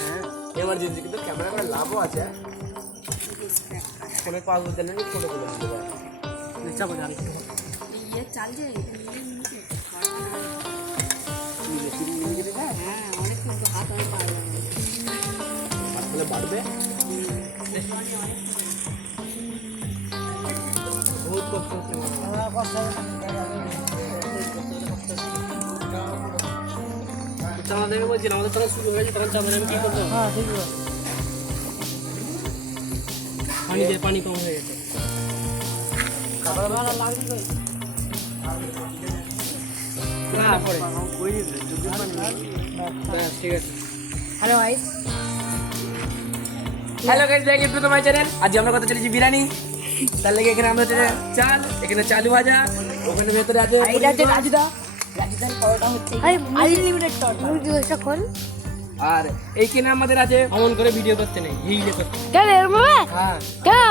হ্যাঁ এমার্জেন্সি কিন্তু ক্যামেরা করে লাভও আছে। ফোনে পাসওয়ার্ড দিলে ফটো তুলে দিতে পারে। চাপো জানি চাল যে হ্যাঁ অনেক হাত অনেক তাহলে বাড়বে বহুত কষ্ট হচ্ছে। চাঁদা দেবে বলছিলাম, আমাদের তখন শুরু হয়েছে, তখন চাঁদা দেবে কি করবো? হ্যাঁ ঠিক আছে, পানি দিয়ে পানি কম হয়ে গেছে। ঠিক আছে। হ্যালো ভাই, hello guys, welcome to my channel. আজ আমরা কথা চলেছি বিরিয়ানি। তার লেগে এখানে আমরা হচ্ছে চাল, এখানে চালু ভাজা, ওখানে ভেতরে আছে এটা হচ্ছে রাজুদা। রাজুদার পরোটা হচ্ছে আনলিমিটেড পরোটা। মুরগি গোশটা কোন? আর এইখানে আমাদের আছে অমন করে ভিডিও করতে নেই, হিলে করতে। কেন এর মনে? হ্যাঁ কেন?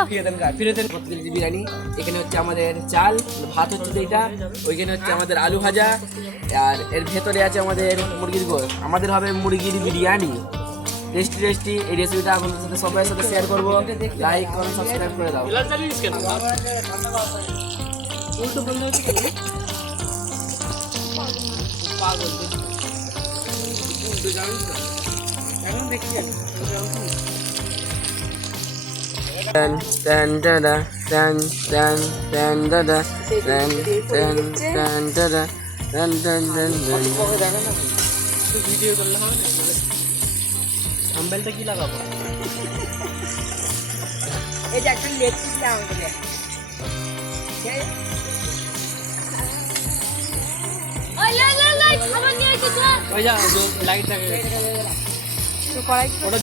ফিরে দেন কথা চলেছি বিরিয়ানি। এখানে হচ্ছে আমাদের চাল, ভাত হচ্ছে এইটা, ওইখানে হচ্ছে আমাদের আলু ভাজা, আর এর ভেতরে আছে আমাদের মুরগির গোশ। আমাদের হবে মুরগির বিরিয়ানি, টেস্টি টেস্টি। এই রেসিপিটা আপনাদের সাথে সবার সাথে শেয়ার করবো। লাইক কমেন্ট সাবস্ক্রাইব করে দাও। উল্টো বন্ধ হচ্ছে কেন? পাগল উল্টো জানিস না, এখন দেখছি Dun dun da da dun dun dun da da dun dun dun da da dun dun dun dun। Video করলে হবে না, থাম্বনেলটা কি লাগাবো? এই যে একটা লেগ পিস দাও আমাকে। ওই লাই খাবার নিয়ে আসি তো। ওই যা লাইট থাকে তো কড়াই